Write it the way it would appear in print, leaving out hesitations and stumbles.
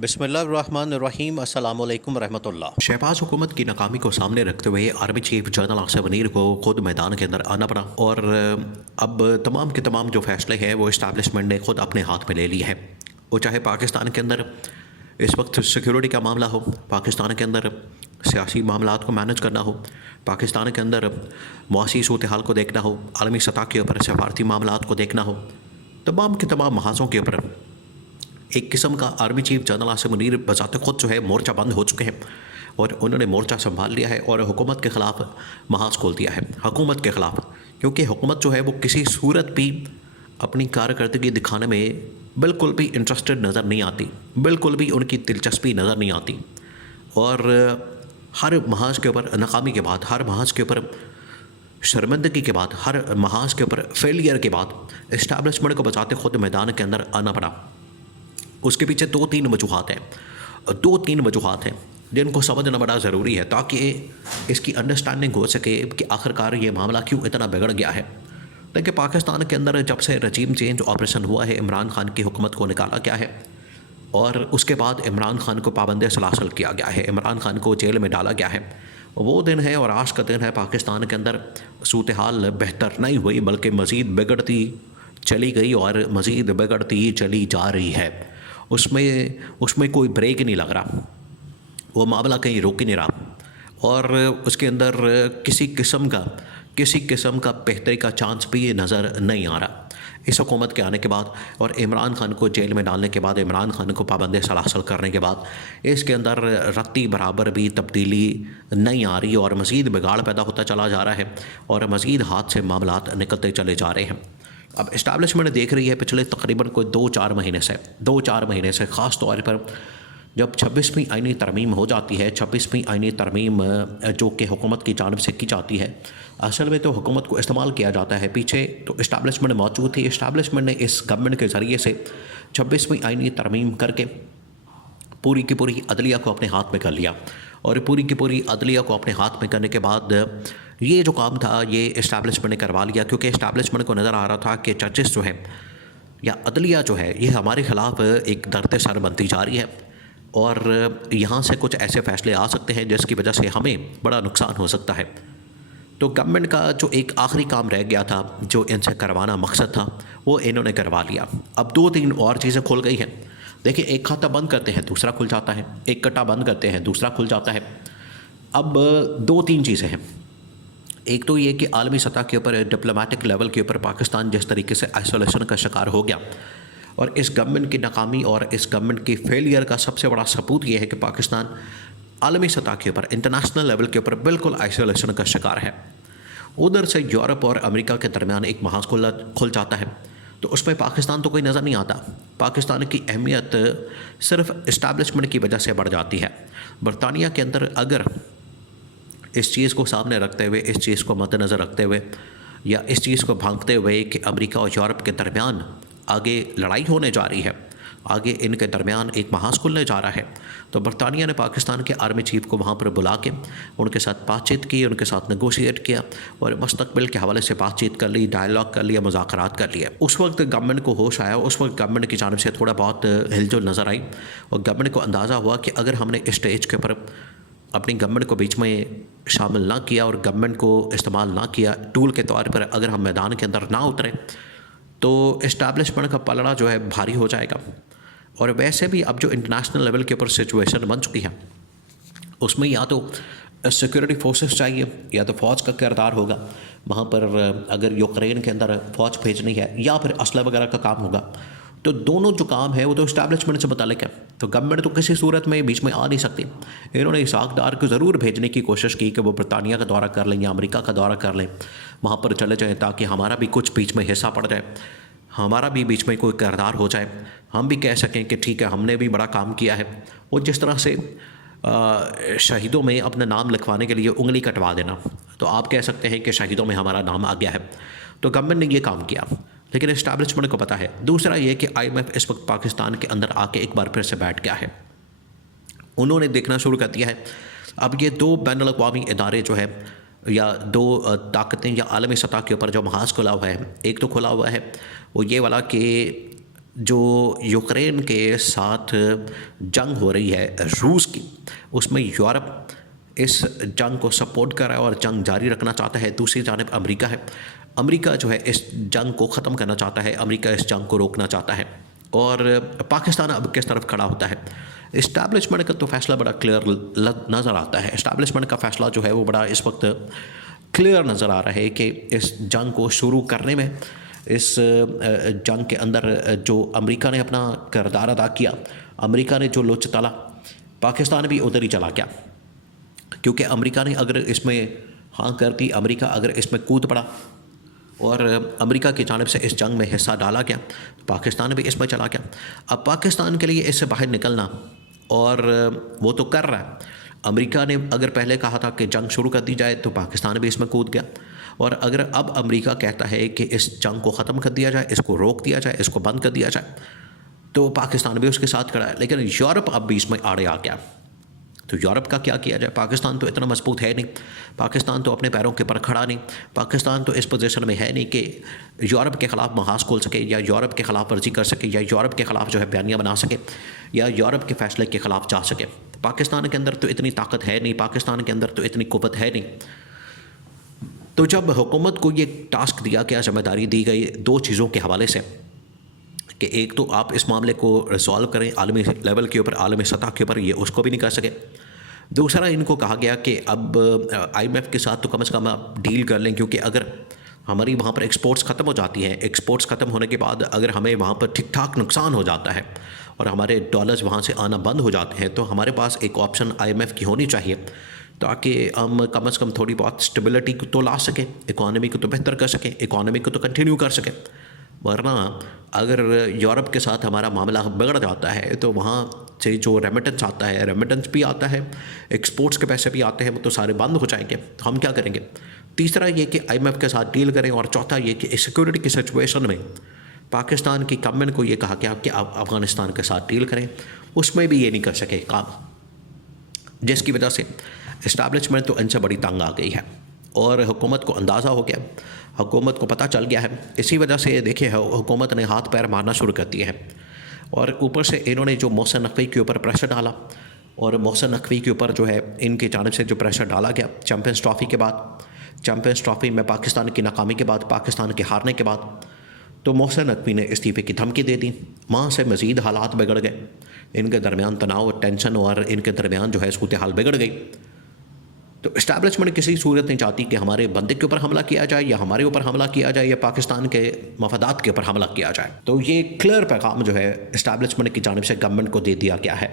बिस्मिल्लाहिर्रहमानिर्रहीम अस्सलामु अलैकुम रहमतुल्लाह। शहबाज हुकूमत की नाकामी को सामने रखते हुए army chief general Asif Munir को खुद मैदान के अंदर आना पड़ा और अब तमाम के तमाम जो फैसले हैं वो इस्टेब्लिशमेंट ने खुद अपने हाथ में ले लिए हैं। वो चाहे पाकिस्तान के अंदर इस वक्त सिक्योरिटी का मामला हो, पाकिस्तान के अंदर सियासी मामलात को मैनेज करना हो, पाकिस्तान के अंदर मुआशी सूरत हाल को देखना हो, आलमी सतह के ऊपर सफारती मामलात को देखना हो, तमाम के तमाम महाजों के ऊपर एक किस्म का army chief general Asif Munir बजाते खुद जो है मोर्चा बंद हो चुके हैं और उन्होंने मोर्चा संभाल लिया है और हुकूमत के ख़िलाफ़ महाज खोल दिया है हुकूमत के ख़िलाफ़, क्योंकि हुकूमत जो है वो किसी सूरत भी अपनी कारकर्दगी दिखाने में बिल्कुल भी इंटरेस्टेड नज़र नहीं आती, बिल्कुल भी उनकी दिलचस्पी नज़र नहीं आती। और हर महाज के ऊपर नाकामी के बाद, हर महाज के ऊपर शर्मिंदगी के बाद, हर महाज के ऊपर फेलियर के बाद इस्टेब्लिशमेंट को बचाते खुद मैदान के अंदर आना पड़ा। उसके पीछे दो तीन वजूहात हैं जिनको समझना बड़ा ज़रूरी है ताकि इसकी अंडरस्टैंडिंग हो सके कि आखिरकार ये मामला क्यों इतना बिगड़ गया है। देखिए, पाकिस्तान के अंदर जब से रजीम चेंज ऑपरेशन हुआ है, इमरान खान की हुकूमत को निकाला गया है और उसके बाद इमरान खान को पाबंद सलासल किया गया है, इमरान खान को जेल में डाला गया है। वो दिन है और आज का दिन है पाकिस्तान के अंदर सूरत हाल बेहतर नहीं हुई बल्कि मज़ीद बिगड़ती चली गई और मज़ीद बिगड़ती चली जा रही है। उसमें कोई ब्रेक नहीं लग रहा, वो मामला कहीं रुक ही नहीं रहा और उसके अंदर किसी किस्म का बेहतरी का चांस भी नज़र नहीं आ रहा। इस हुकूमत के आने के बाद और इमरान खान को जेल में डालने के बाद, इमरान खान को पाबंद सलासल करने के बाद इसके अंदर रत्ती बराबर भी तब्दीली नहीं आ रही और मज़ीद बिगाड़ पैदा होता चला जा रहा है और मज़ीद हाथ से मामलात निकलते चले जा रहे हैं। अब इस्टेब्लिशमेंट देख रही है पिछले तकरीबन कोई 2-4 महीने से ख़ास तौर पर जब 26वीं आईनी तरमीम हो जाती है, 26वीं आईनी तरमीम जो कि हुकूमत की जानिब से की जाती है, असल में तो हुकूमत को इस्तेमाल किया जाता है। पीछे तो इस्टेब्लिशमेंट मौजूद थी, इस्टेब्लिशमेंट ने इस गवर्नमेंट के ज़रिए से 26वीं आईनी तरमीम करके पूरी की पूरी अदलिया को अपने हाथ में कर लिया और पूरी की पूरी अदलिया को अपने हाथ में करने के बाद ये जो काम था ये इस्टेब्लिशमेंट ने करवा लिया, क्योंकि इस्टेब्लिशमेंट को नज़र आ रहा था कि जजेस जो है या अदलिया जो है ये हमारे ख़िलाफ़ एक दर्द सर बनती जा रही है और यहाँ से कुछ ऐसे फ़ैसले आ सकते हैं जिसकी वजह से हमें बड़ा नुकसान हो सकता है। तो गवर्नमेंट का जो एक आखिरी काम रह गया था, जो इनसे करवाना मकसद था, वो इन्होंने करवा लिया। अब 2-3 और चीज़ें खुल गई हैं। देखिए, एक खाता बंद करते हैं दूसरा खुल जाता है, एक कट्टा बंद करते हैं दूसरा खुल जाता है। अब 2-3 चीज़ें हैं। एक तो ये कि आलमी सतह के ऊपर, डिप्लोमेटिक लेवल के ऊपर पाकिस्तान जिस तरीके से आइसोलेशन का शिकार हो गया और इस गवर्नमेंट की नाकामी और इस गवर्नमेंट की फेलियर का सबसे बड़ा सबूत ये है कि पाकिस्तान आलमी सतह के ऊपर, इंटरनेशनल लेवल के ऊपर बिल्कुल आइसोलेशन का शिकार है। उधर से यूरोप और अमेरिका के दरमियान एक महाज खुल जाता है तो उसमें पाकिस्तान तो कोई नज़र नहीं आता। पाकिस्तान की अहमियत सिर्फ इस्टेब्लिशमेंट की वजह से बढ़ जाती है। बरतानिया के अंदर अगर इस चीज़ को सामने रखते हुए, इस चीज़ को मद्देनज़र रखते हुए या इस चीज़ को भांगते हुए कि अमेरिका और यूरोप के दरमियान आगे लड़ाई होने जा रही है, आगे इनके दरमियान एक महाज खुलने जा रहा है, तो बरतानिया ने पाकिस्तान के आर्मी चीफ को वहाँ पर बुला के उनके साथ बातचीत की, उनके साथ नेगोशिएट किया और मुस्तकबिल के हवाले से बातचीत कर ली, डायलॉग कर लिया, मुज़ाकरात कर लिया। उस वक्त गवर्नमेंट को होश आया, उस वक्त गवर्नमेंट की जानिब से थोड़ा बहुत हिलजुल नज़र आई और गवर्नमेंट को अंदाज़ा हुआ कि अगर हमने इस स्टेज के ऊपर अपनी गवर्नमेंट को बीच में शामिल ना किया और गवर्नमेंट को इस्तेमाल ना किया टूल के तौर पर, अगर हम मैदान के अंदर ना उतरे तो इस्टेब्लिशमेंट का पलड़ा जो है भारी हो जाएगा। और वैसे भी अब जो इंटरनेशनल लेवल के ऊपर सिचुएशन बन चुकी है उसमें या तो सिक्योरिटी फोर्सेस चाहिए या तो फ़ौज का किरदार होगा वहाँ पर, अगर यूक्रेन के अंदर फ़ौज भेजनी है या फिर असला वगैरह का काम होगा। तो दोनों जो काम है वो तो इस्टेब्लिशमेंट से मुताल्लिक़ है, तो गवर्नमेंट तो किसी सूरत में बीच में आ नहीं सकती। इन्होंने इसहाक डार को ज़रूर भेजने की कोशिश की कि वो बरतानिया का दौरा कर लें या अमेरिका का दौरा कर लें, वहाँ पर चले जाएँ ताकि हमारा भी कुछ बीच में हिस्सा पड़ जाए, हमारा भी बीच में कोई किरदार हो जाए, हम भी कह सकें कि ठीक है हमने भी बड़ा काम किया है। और जिस तरह से शहीदों में अपना नाम लिखवाने के लिए उंगली कटवा देना, तो आप कह सकते हैं कि शहीदों में हमारा नाम आ गया है। तो गवर्नमेंट ने ये काम किया, लेकिन इस्टेब्लिशमेंट को पता है। दूसरा ये कि IMF इस वक्त पाकिस्तान के अंदर आके एक बार फिर से बैठ गया है, उन्होंने देखना शुरू कर दिया है। अब ये 2 बैनुल-अक़वामी इदारे जो है या 2 ताकतें या आलमी सतह के ऊपर जो महाज खुला हुआ है, एक तो खुला हुआ है वो ये वाला कि जो यूक्रेन के साथ जंग हो रही है रूस की, उसमें यूरोप इस जंग को सपोर्ट कर रहा है और जंग जारी रखना चाहता है। दूसरी जानिब अमेरिका है, अमेरिका जो है इस जंग को ख़त्म करना चाहता है, अमेरिका इस जंग को रोकना चाहता है। और पाकिस्तान अब किस तरफ खड़ा होता है? इस्टेब्लिशमेंट का तो फैसला बड़ा क्लियर नज़र आता है। इस्टेब्लिशमेंट का फैसला जो है वो बड़ा इस वक्त क्लियर नज़र आ रहा है कि इस जंग को शुरू करने में, इस जंग के अंदर जो अमेरिका ने अपना किरदार अदा किया, अमेरिका ने जो लोच तला, पाकिस्तान भी उधर ही चला गया। क्योंकि अमेरिका ने अगर इसमें हाँ कर दी, अमेरिका अगर इसमें कूद पड़ा और अमेरिका की जानिब से इस जंग में हिस्सा डाला गया, तो पाकिस्तान भी इसमें चला गया। अब पाकिस्तान के लिए इससे बाहर निकलना, और वो तो कर रहा है। अमेरिका ने अगर पहले कहा था कि जंग शुरू कर दी जाए, तो पाकिस्तान भी इसमें कूद गया। और अगर अब अमेरिका कहता है कि इस जंग को ख़त्म कर दिया जाए, इसको रोक दिया जाए, इसको बंद कर दिया जाए, तो पाकिस्तान भी उसके साथ खड़ा है। लेकिन यूरोप अब भी इसमें आड़े आ गया। तो यूरोप का क्या किया जाए? पाकिस्तान तो इतना मजबूत है नहीं, पाकिस्तान तो अपने पैरों के ऊपर खड़ा नहीं, पाकिस्तान तो इस पोजीशन में है नहीं कि यूरोप के ख़िलाफ़ महाज खोल सके, या यूरोप के ख़िलाफ़ वर्जी कर सके, या यूरोप के ख़िलाफ़ जो है बयानियाँ बना सके, या यूरोप के फ़ैसले के ख़िलाफ़ जा सके। पाकिस्तान के अंदर तो इतनी ताकत है नहीं, पाकिस्तान के अंदर तो इतनी कुव्वत है नहीं। तो जब हुकूमत को ये टास्क दिया गया, जिम्मेदारी दी गई दो चीज़ों के हवाले से, कि एक तो आप इस मामले को रिजॉल्व करें आलमी लेवल के ऊपर, आलमी सतह के ऊपर, ये उसको भी नहीं कर सके। दूसरा, इनको कहा गया कि अब IMF के साथ तो कम से कम आप डील कर लें, क्योंकि अगर हमारी वहाँ पर एक्सपोर्ट्स ख़त्म हो जाती हैं, एक्सपोर्ट्स ख़त्म होने के बाद अगर हमें वहाँ पर ठीक ठाक नुकसान हो जाता है और हमारे डॉलर्स वहाँ से आना बंद हो जाते हैं, तो हमारे पास एक ऑप्शन IMF की होनी चाहिए, ताकि हम कम से कम थोड़ी बहुत स्टेबिलिटी को तो ला सकें, इकॉनमी को तो बेहतर कर सकें, इकॉनमी को तो कंटिन्यू कर सकें। वरना अगर यूरोप के साथ हमारा मामला बिगड़ जाता है, तो वहाँ से जो रेमिटेंस आता है, रेमिटेंस भी आता है, एक्सपोर्ट्स के पैसे भी आते हैं, वो तो सारे बंद हो जाएंगे। तो हम क्या करेंगे? तीसरा ये कि IMF के साथ डील करें, और चौथा ये कि सिक्योरिटी की सिचुएशन में पाकिस्तान की गवर्नमेंट को ये कहा गया कि आप अफ़गानिस्तान के साथ डील करें, उसमें भी ये नहीं कर सके काम, जिसकी वजह से इस्टेब्लिशमेंट तो इनसे बड़ी तंग आ गई है। और हुकूमत को अंदाज़ा हो गया, हुकूमत को पता चल गया है। इसी वजह से देखिए हुकूमत ने हाथ पैर मारना शुरू कर दिए हैं। और ऊपर से इन्होंने जो मोहसिन नकवी के ऊपर प्रेशर डाला, और मोहसिन नकवी के ऊपर जो है इनकी जानिब से जो प्रेशर डाला गया चैम्पियंस ट्रॉफ़ी के बाद, चैम्पियंस ट्रॉफ़ी में पाकिस्तान की नाकामी के बाद, पाकिस्तान के हारने के बाद, तो मोहसिन नकवी ने इस्तीफ़े की धमकी दे दी। वहाँ से मज़ीद हालात बिगड़ गए, इनके दरमियान तनाव, टेंशन, और इनके दरमियान जो है सूरत हाल बिगड़ गई। तो इस्टेब्लिशमेंट किसी सूरत नहीं चाहती कि हमारे बंदे के ऊपर हमला किया जाए, या हमारे ऊपर हमला किया जाए, या पाकिस्तान के मफादात के ऊपर हमला किया जाए। तो ये क्लियर पैगाम जो है इस्टेब्लिशमेंट की जानिब से गवर्नमेंट को दे दिया गया है।